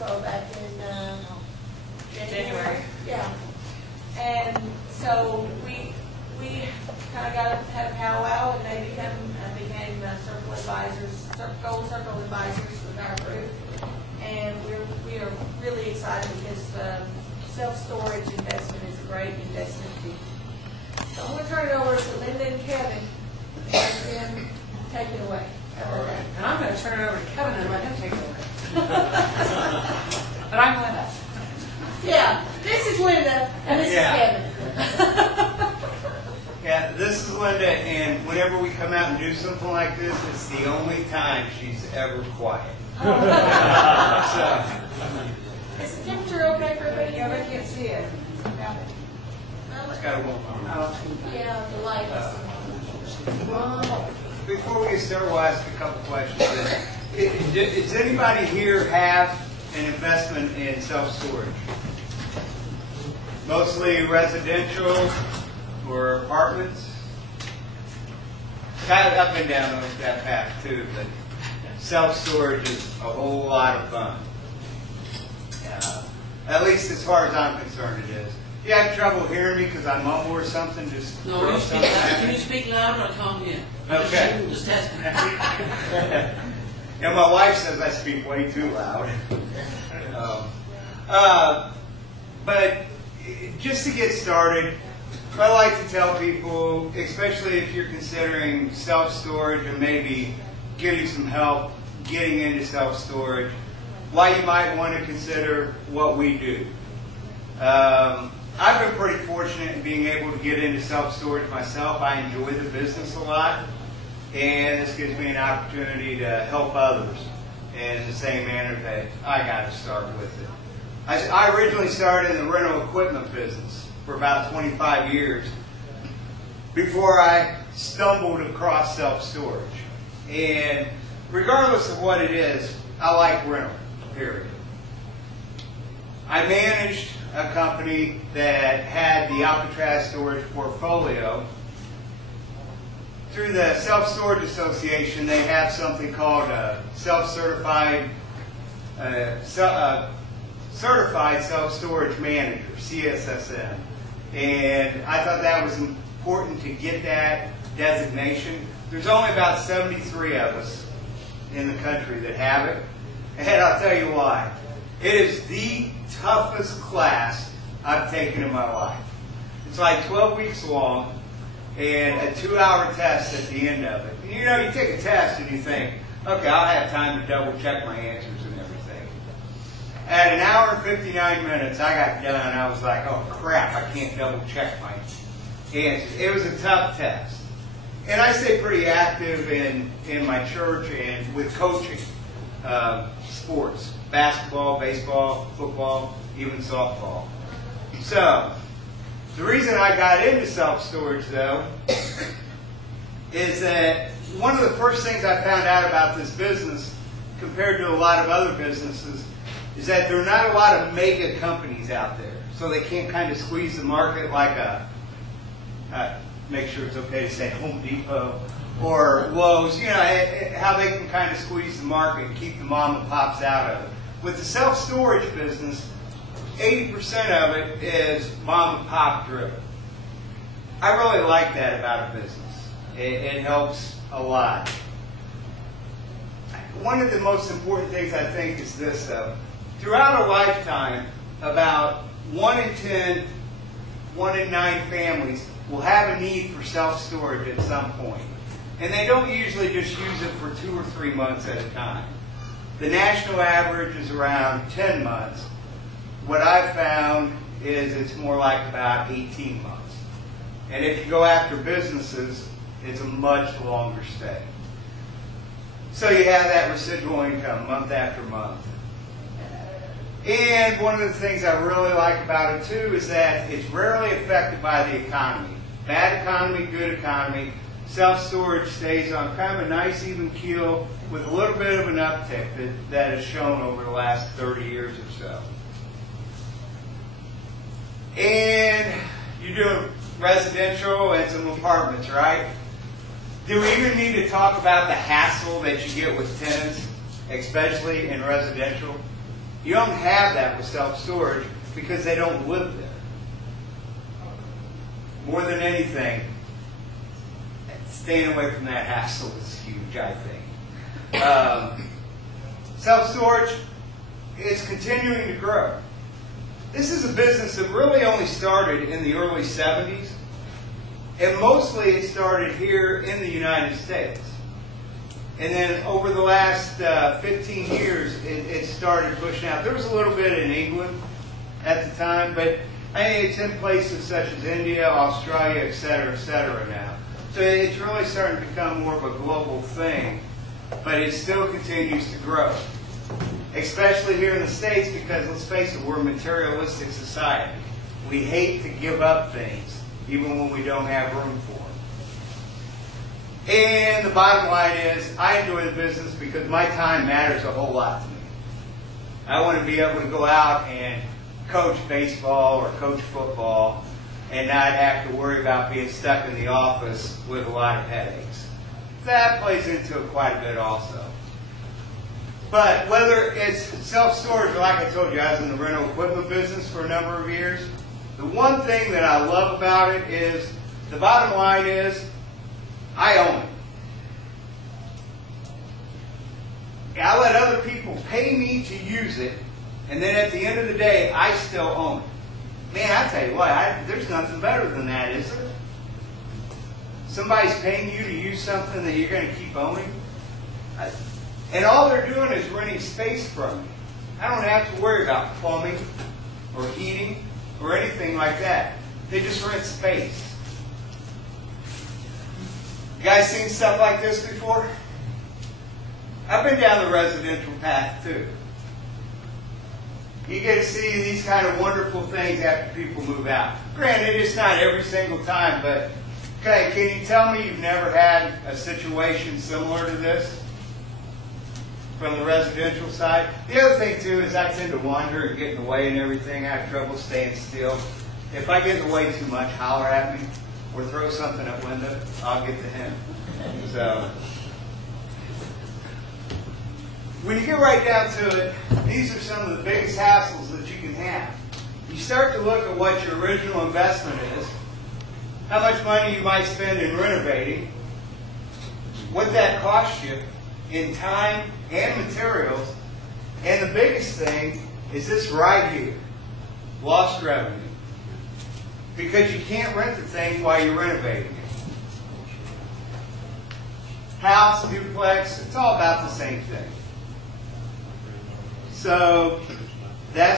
Expo back in January. Yeah. And so we kind of got to have a powwow, and they became circle advisors, gold circle advisors with our group. And we are really excited because self-storage investment is a great investment. So I'm going to turn it over to Linda and Kevin, and then take it away. All right. And I'm going to turn it over to Kevin and let him take it away. But I'm Linda. Yeah, this is Linda, and this is Kevin. Yeah, this is Linda, and whenever we come out and do something like this, it's the only time she's ever quiet. So, Is the temperature okay for everybody? Yeah, they can't see it. it's got a little. Yeah, the light Before we get started, we'll ask a couple questions. Does anybody here have an investment in self-storage? Mostly residential or apartments? Kind of up and down that path too, but self-storage is a whole lot of fun. At least as far as I'm concerned it is. You have trouble hearing me because I mumble or something? Just No, throw you speak something loud. at Can me? you speak louder or calm in? Okay. Just test me. And my wife says I speak way too loud. But just to get started, I like to tell people, especially if you're considering self-storage and maybe getting some help getting into self-storage, why you might want to consider what we do. I've been pretty fortunate in being able to get into self-storage myself. I enjoy the business a lot, and this gives me an opportunity to help others in the same manner that I got to start with it. I originally started in the rental equipment business for about 25 years before I stumbled across self-storage. And regardless of what it is, I like rental, period. I managed a company that had the Alcatraz storage portfolio. Through the Self-Storage Association, they have something called a certified self-storage manager, CSSM. And I thought that was important to get that designation. There's only about 73 of us in the country that have it. And I'll tell you why. It is the toughest class I've taken in my life. It's like 12 weeks long and a 2-hour test at the end of it. And you know, you take a test and you think, okay, I'll have time to double check my answers and everything. At an hour and 59 minutes, I got done. I was like, oh crap, I can't double check my answers. It was a tough test. And I stay pretty active in my church and with coaching sports. Basketball, baseball, football, even softball. So, the reason I got into self-storage, though, is that one of the first things I found out about this business, compared to a lot of other businesses, is that there are not a lot of mega companies out there. So they can't kind of squeeze the market like make sure it's okay to say Home Depot or Lowe's, you know, how they can kind of squeeze the market and keep the mom and pops out of it. With the self-storage business, 80% of it is mom and pop driven. I really like that about a business. It helps a lot. One of the most important things I think is this, though. Throughout a lifetime, about 1 in 10, 1 in 9 families will have a need for self-storage at some point. And they don't usually just use it for 2 or 3 months at a time. The national average is around 10 months. What I've found is it's more like about 18 months. And if you go after businesses, it's a much longer stay. So you have that residual income month after month. And one of the things I really like about it too is that it's rarely affected by the economy. Bad economy, good economy. Self-storage stays on kind of a nice even keel with a little bit of an uptick that has shown over the last 30 years or so. And you're doing residential and some apartments, right? Do we even need to talk about the hassle that you get with tenants, especially in residential? You don't have that with self-storage because they don't live there. More than anything, staying away from that hassle is huge, I think. Self-storage is continuing to grow. This is a business that really only started in the early 70s, and mostly it started here in the United States. And then over the last 15 years, it started pushing out. There was a little bit in England at the time, but I think it's in places such as India, Australia, et cetera now. So it's really starting to become more of a global thing, but it still continues to grow. Especially here in the States, because let's face it, we're a materialistic society. We hate to give up things, even when we don't have room for them. And the bottom line is, I enjoy the business because my time matters a whole lot to me. I want to be able to go out and coach baseball or coach football and not have to worry about being stuck in the office with a lot of headaches. That plays into it quite a bit also. But whether it's self-storage, or like I told you, I was in the rental equipment business for a number of years. The one thing that I love about it is, the bottom line is, I own it. I let other people pay me to use it, and then at the end of the day, I still own it. Man, I tell you what, there's nothing better than that, is there? Somebody's paying you to use something that you're going to keep owning. And all they're doing is renting space from me. I don't have to worry about plumbing or heating or anything like that. They just rent space. You guys seen stuff like this before? I've been down the residential path too. You get to see these kind of wonderful things after people move out. Granted, it's not every single time, but okay, can you tell me you've never had a situation similar to this from the residential side? The other thing too is I tend to wander and get in the way and everything. I have trouble staying still. If I get in the way too much, holler at me or throw something at window, I'll get to him. So when you get right down to it, these are some of the biggest hassles that you can have. You start to look at what your original investment is, how much money you might spend in renovating, what that costs you in time and materials, and the biggest thing is this right here, lost revenue. Because you can't rent the thing while you're renovating it. House, duplex, it's all about the same thing. So